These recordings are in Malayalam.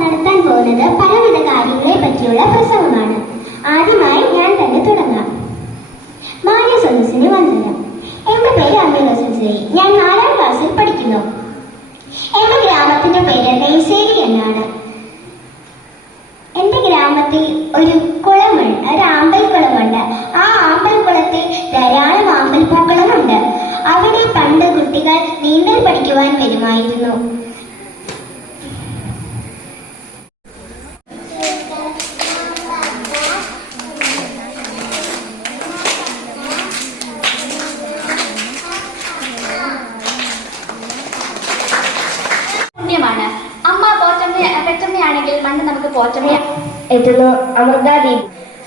നടത്താൻ പോകുന്നത് പലവിധ കാര്യങ്ങളെ പറ്റിയുള്ള പ്രസംഗമാണ്. ആദ്യമായി ഞാൻ തന്നെ തുടങ്ങാം. മാന്യ സദസ്സിന് വന്ദനം. എന്റെ പേര് അമീന സുസൈ. ഞാൻ 4ാം ക്ലാസ്സിൽ പഠിക്കുന്നു. എന്റെ ഗ്രാമത്തിന്റെ പേര് നെയ്ശ്ശേരി എന്നാണ്. എന്റെ ഗ്രാമത്തിൽ ഒരു കുളമുണ്ട്, ഒരു ആമ്പൽക്കുളമുണ്ട്. ആ ആമ്പൽക്കുളത്തിൽ ധാരാളം ആമ്പൽപ്പൂക്കളുമുണ്ട്. അവിടെ പണ്ട് കുട്ടികൾ നീന്തൽ പഠിക്കുവാൻ വരുമായിരുന്നു. അമ്മ പെറ്റമ്മയാണെങ്കിൽ പണ്ട് നമുക്ക് പോറ്റമ്മ എത്തുന്നു. അമൃതാദീപ്.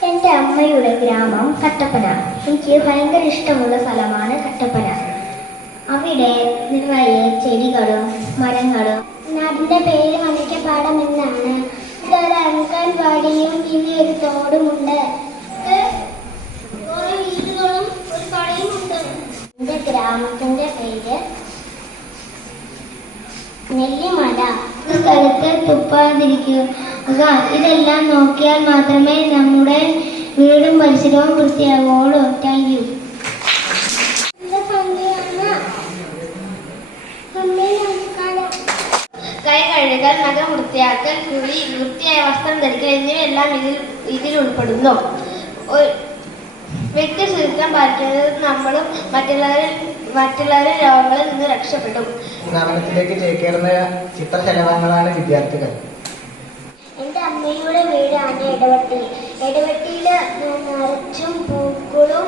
എന്റെ അമ്മയുടെ ഗ്രാമം കട്ടപ്പന. എനിക്ക് ഭയങ്കര ഇഷ്ടമുള്ള സ്ഥലമാണ് കട്ടപ്പന. അവിടെ നിറയെ ചെടികളും മരങ്ങളും. നാടിന്റെ പേര് മണിക്കപ്പാടം എന്നാണ്. ഇതൊരു അങ്കൻവാടിയും പിന്നെ ഒരു തോടുമുണ്ട്. ഓരോ വീടുകളും ഒരു കടയുമുണ്ട്. എന്റെ ഗ്രാമത്തിന്റെ പേര് നെല്ലിമല. സ്ഥലത്ത് തുപ്പാതിരിക്കുക. ഇതെല്ലാം നോക്കിയാൽ മാത്രമേ നമ്മുടെ വീടും പരിസരവും വൃത്തിയാവുള്ളൂ. Thank you. കൈ കഴുകൽ, നഖം വൃത്തിയാക്കൽ, കുളി, വൃത്തിയായ വസ്ത്രം ധരിക്കൽ എന്നിവയെല്ലാം ഇതിൽ ഉൾപ്പെടുന്നു. വ്യക്തി ശുചിത്വം പാലിക്കുന്നത് നമ്മളും മറ്റുള്ളവരെ രോഗങ്ങളിൽ നിന്ന് രക്ഷപ്പെടും. സ്ഥാപനത്തിലേക്ക് ചേക്കേറുന്ന ചിത്രശലഭങ്ങളാണ് വിദ്യാർത്ഥികൾ. എന്റെ അമ്മയുടെ വീടാണ് ഇടവട്ടി. ഇടവട്ടിയില് നിറച്ചും പൂക്കളും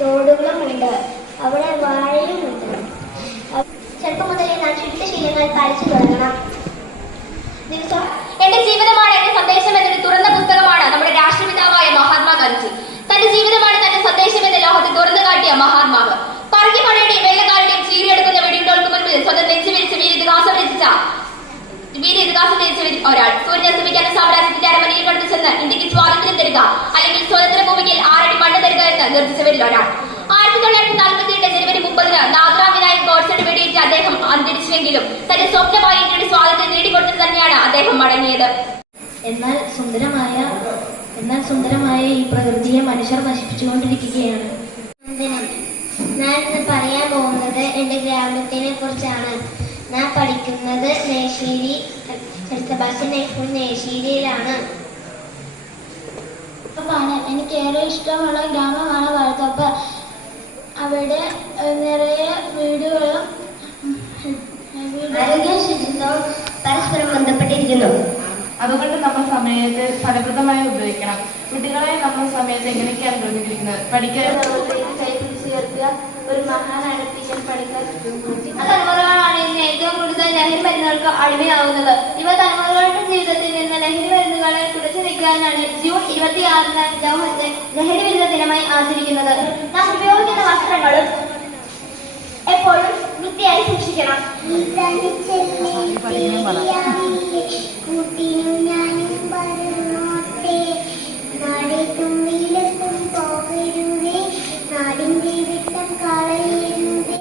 തോടുകളും ഉണ്ട്. അവിടെ വാഴയും ഉണ്ട്. ചെറുപ്പം മുതലേ ഞാൻ ശുദ്ധശീലങ്ങൾ പാലിച്ചു തുടങ്ങണം. എന്റെ ജീവിതമാണ് എന്റെ സന്ദേശം എന്നൊരു തുറന്ന പുസ്തകമാണ് നമ്മുടെ രാഷ്ട്രപിതാവായ മഹാത്മാഗാന്ധി. തന്റെ ജീവിതമാണ് തന്റെ സന്ദേശം എന്ന ലോകത്തെ തുറന്നു കാട്ടിയ മഹാത്മാവ്. പറങ്കിമണയുടെയും വെള്ളക്കാരുടെയും ചീറിയെടുക്കുന്ന വെടിയുണ്ടോൾക്ക് മുൻപിൽ സ്വന്തം നെഞ്ചു വിരിച്ച് വീര്യതിഹാസം രചിച്ച ഒരാൾ. സൂര്യനസ്തമിക്കാത്ത സാമ്രാജ്യത്തിന്റെ അരമനയിൽ കടന്നു ചെന്ന് ഇന്ത്യക്ക് സ്വാതന്ത്ര്യം തരിക അല്ലെങ്കിൽ സ്വതന്ത്ര ഭൂമിയിൽ 6 അടി മണ്ണ് തരിക എന്ന് നിർദ്ദേശിച്ചവരിൽ ഒരാൾ. 1948 ജനുവരി 30 നാഥുറാം വിനായക് ഗോഡ്സെയുടെ വെടിയേറ്റ് അദ്ദേഹം അന്തരിച്ചുവെങ്കിലും തന്റെ സ്വപ്നമായ ഇന്ത്യയുടെ സ്വാതന്ത്ര്യം നേടിക്കൊടുത്തത് തന്നെയാണ് അദ്ദേഹം മടങ്ങിയത്. എന്നാൽ സുന്ദരമായ ഈ പ്രകൃതിയെ മനുഷ്യർ നശിപ്പിച്ചുകൊണ്ടിരിക്കുകയാണ്. ഞാൻ പറയാൻ പോകുന്നത് എന്റെ ഗ്രാമത്തിനെ കുറിച്ചാണ്. ഞാൻ പഠിക്കുന്നത് നെയ്ശ്ശേരി സെബാസ്റ്റ്യൻ ഹൈസ്കൂൾ നെയ്ശ്ശേരിയിലാണ്. എനിക്ക് ഏറെ ഇഷ്ടമുള്ള ഗ്രാമമാണ് വാഴത്തോപ്പ്. അവിടെ നിറയെ വീടുകളും ആരോഗ്യ ശുചിത്വവും പരസ്പരം ബന്ധപ്പെട്ടിരിക്കുന്നു. അതുകൊണ്ട് നമ്മൾ സമയത്ത് ഫലപ്രദമായി ഉപയോഗിക്കണം. കുട്ടികളെ നമ്മൾ സമയത്ത് എങ്ങനെയൊക്കെയാണ് ക്രമീകരിക്കുന്നത്? പഠിക്കാൻ കൈപിടിച്ചുയർത്തുക. ഒരു മഹാനാണ് ടീച്ചർ പണിക്കർ. തലമുറകളാണ് ഇന്ന് ഏറ്റവും കൂടുതൽ ലഹരി മരുന്നുകൾക്ക് അടിമയാവുന്നത്. ഇവ തലമുറകളുടെ ജീവിതത്തിൽ നിന്ന് ലഹരി മരുന്നുകളെ തുടച്ചു നീക്കാനാണ് ജൂൺ 26 ലഹരി വിരുദ്ധ ദിനമായി ആചരിക്കുന്നത്. നാം ഉപയോഗിക്കുന്ന വസ്ത്രങ്ങളും എപ്പോഴും വൃത്തിയായി സൂക്ഷിക്കണം.